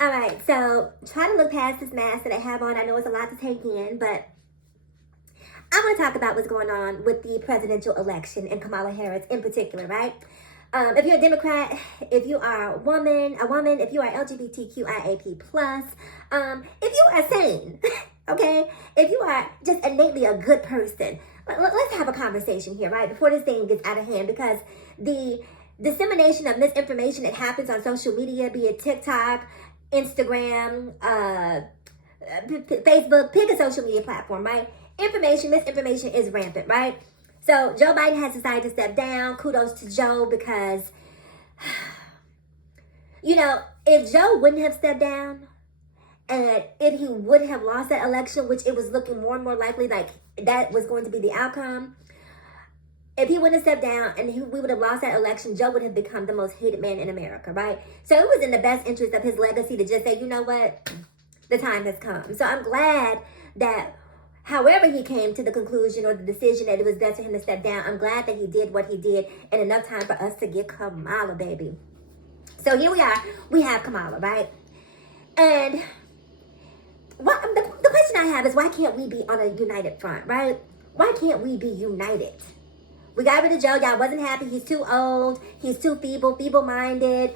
All right, so try to look past this mask that I have on. I know it's a lot to take in, but I want to talk about what's going on with the presidential election and Kamala Harris in particular, right? If you're a Democrat, if you are a woman, if you are LGBTQIAP+, if you are sane, okay? If you are just innately a good person, let's have a conversation here, right? Before this thing gets out of hand, because the dissemination of misinformation that happens on social media, be it TikTok, Instagram, Facebook, pick a social media platform, right? Misinformation is rampant, right? So Joe Biden has decided to step down. Kudos to Joe because, you know, if Joe wouldn't have stepped down and if he would have lost that election, which it was looking more and more likely like that was going to be the outcome, if he wouldn't have stepped down and we would have lost that election, Joe would have become the most hated man in America, right? So it was in the best interest of his legacy to just say, you know what, the time has come. So I'm glad that however he came to the conclusion or the decision that it was best for him to step down, I'm glad that he did what he did in enough time for us to get Kamala, baby. So here we are. We have Kamala, right? And the question I have is, why can't we be on a united front, right? Why can't we be united? We got rid of Joe. Y'all wasn't happy. He's too old. He's too feeble-minded.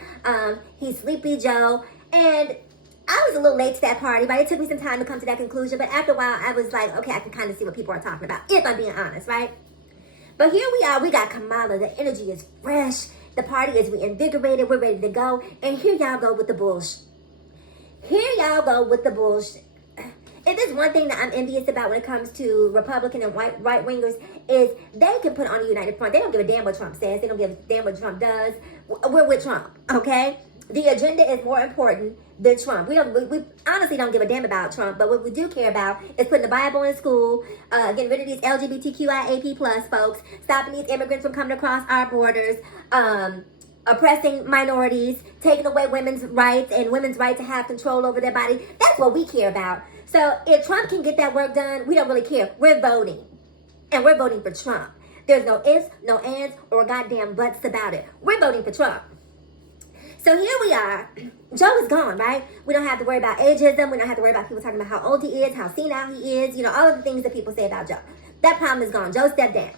He's Sleepy Joe. And I was a little late to that party, right? It took me some time to come to that conclusion. But after a while, I was like, okay, I can kind of see what people are talking about, if I'm being honest, right? But here we are. We got Kamala. The energy is fresh. The party is reinvigorated. We're ready to go. And here y'all go with the bullshit. Here y'all go with the bullshit. If there's one thing that I'm envious about when it comes to Republican and right-wingers is they can put on a united front. They don't give a damn what Trump says. They don't give a damn what Trump does. We're with Trump, okay? The agenda is more important than Trump. We honestly don't give a damn about Trump, but what we do care about is putting the Bible in school, getting rid of these LGBTQIAP+ folks, stopping these immigrants from coming across our borders, oppressing minorities, taking away women's rights and women's right to have control over their body. That's what we care about. So if Trump can get that work done, we don't really care. We're voting. And we're voting for Trump. There's no ifs, no ands, or goddamn buts about it. We're voting for Trump. So here we are. Joe is gone, right? We don't have to worry about ageism. We don't have to worry about people talking about how old he is, how senile he is. You know, all of the things that people say about Joe. That problem is gone. Joe stepped down.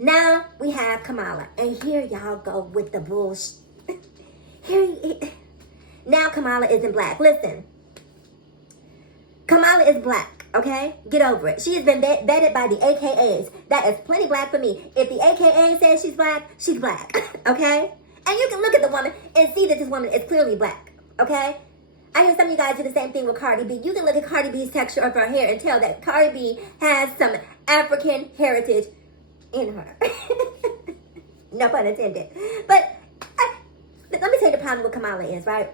Now we have Kamala. And here y'all go with the bullshit. Now Kamala isn't black. Listen. Kamala is black, okay? Get over it. She has been vetted by the AKAs. That is plenty black for me. If the AKA says she's black, okay? And you can look at the woman and see that this woman is clearly black, okay? I hear some of you guys do the same thing with Cardi B. You can look at Cardi B's texture of her hair and tell that Cardi B has some African heritage in her. No pun intended. But let me tell you the problem with Kamala is, right?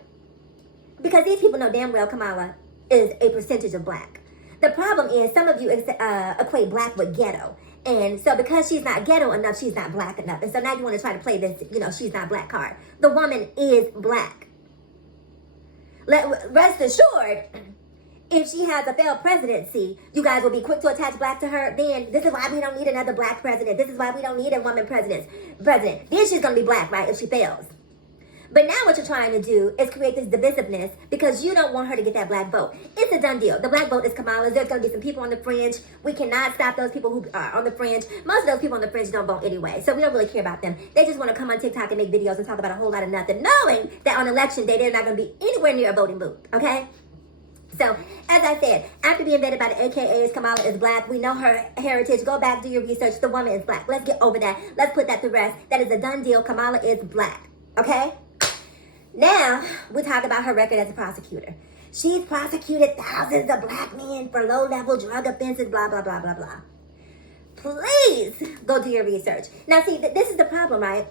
Because these people know damn well Kamala is a percentage of black. The problem is some of you equate black with ghetto. And so because she's not ghetto enough, she's not black enough. And so now you want to try to play this, you know, she's not black card. The woman is black. Rest assured, if she has a failed presidency, you guys will be quick to attach black to her. Then this is why we don't need another black president. This is why we don't need a woman president. Then she's going to be black, right, if she fails. But now what you're trying to do is create this divisiveness because you don't want her to get that black vote. It's a done deal. The black vote is Kamala's. There's going to be some people on the fringe. We cannot stop those people who are on the fringe. Most of those people on the fringe don't vote anyway, so we don't really care about them. They just want to come on TikTok and make videos and talk about a whole lot of nothing, knowing that on election day, they're not going to be anywhere near a voting booth, okay? So, as I said, after being vetted by the AKAs, Kamala is black. We know her heritage. Go back, do your research. The woman is black. Let's get over that. Let's put that to rest. That is a done deal. Kamala is black, okay? Now, we talk about her record as a prosecutor. She's prosecuted thousands of black men for low-level drug offenses, blah, blah, blah, blah, blah. Please go do your research. Now, see, this is the problem, right?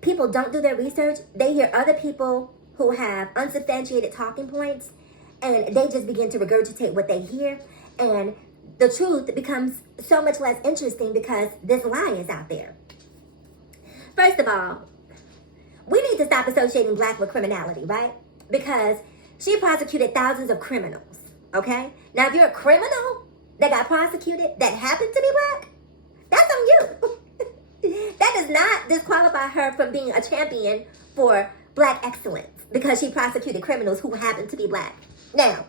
People don't do their research. They hear other people who have unsubstantiated talking points, and they just begin to regurgitate what they hear. And the truth becomes so much less interesting because this lie is out there. First of all, we need to stop associating black with criminality, right? Because she prosecuted thousands of criminals, okay? Now, if you're a criminal that got prosecuted that happened to be black, that's on you. That does not disqualify her from being a champion for black excellence. because she prosecuted criminals who happened to be black. Now,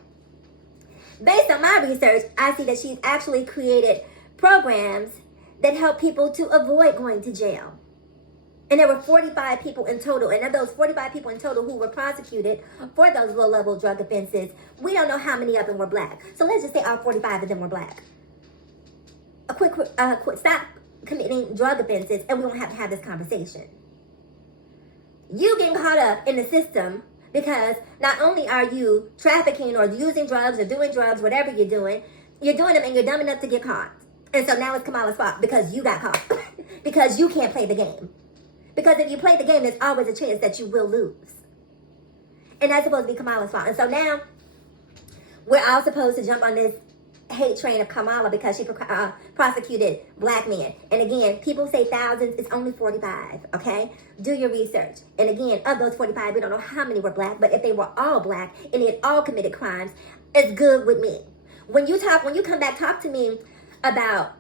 based on my research, I see that she's actually created programs that help people to avoid going to jail. And there were 45 people in total. And of those 45 people in total who were prosecuted for those low-level drug offenses, we don't know how many of them were black. So let's just say all 45 of them were black. Stop committing drug offenses and we won't have to have this conversation. You getting caught up in the system because not only are you trafficking or using drugs or doing drugs, whatever you're doing them and you're dumb enough to get caught. And so now it's Kamala's fault because you got caught. Because you can't play the game. Because if you play the game, there's always a chance that you will lose. And that's supposed to be Kamala's fault. And so now, we're all supposed to jump on this hate train of Kamala because she prosecuted black men. And again, people say thousands, it's only 45, okay? Do your research. And again, of those 45, we don't know how many were black, but if they were all black and they had all committed crimes, it's good with me. When you come back, talk to me about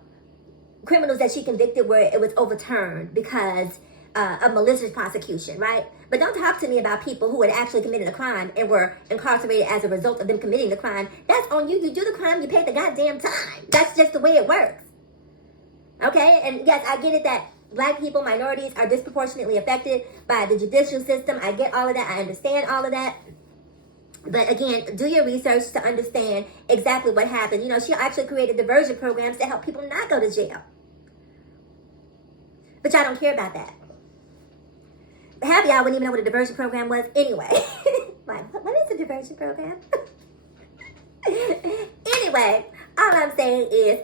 criminals that she convicted where it was overturned because of malicious prosecution, right? But don't talk to me about people who had actually committed a crime and were incarcerated as a result of them committing the crime. That's on you. You do the crime, you pay the goddamn time. That's just the way it works. Okay? And yes, I get it that black people, minorities are disproportionately affected by the judicial system. I get all of that. I understand all of that. But again, do your research to understand exactly what happened. You know, she actually created diversion programs to help people not go to jail. But y'all don't care about that. Half of y'all wouldn't even know what a diversion program was anyway. Like, what is a diversion program? Anyway, all I'm saying is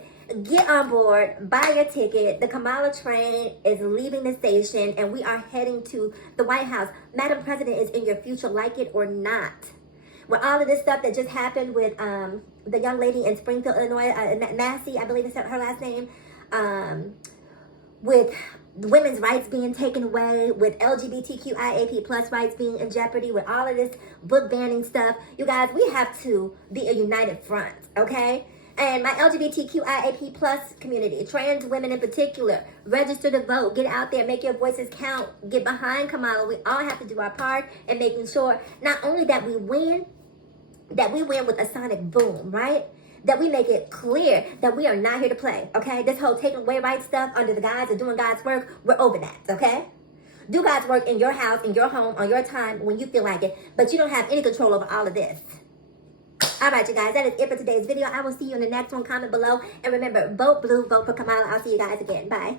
get on board, buy your ticket. The Kamala train is leaving the station and we are heading to the White House. Madam President is in your future, like it or not. With all of this stuff that just happened with the young lady in Springfield, Illinois, Massey, I believe is her last name, with women's rights being taken away, with LGBTQ plus rights being in jeopardy, with all of this book banning stuff. You guys, we have to be a united front, okay? And my LGBTQ plus community, trans women in particular, register to vote, get out there, make your voices count, get behind Kamala. We all have to do our part in making sure not only that we win with a sonic boom, right? That we make it clear that we are not here to play, okay? This whole taking away rights stuff under the guise of doing God's work, we're over that, okay? Do God's work in your house, in your home, on your time, when you feel like it, but you don't have any control over all of this. All right, you guys, that is it for today's video. I will see you in the next one. Comment below. And remember, vote blue, vote for Kamala. I'll see you guys again. Bye.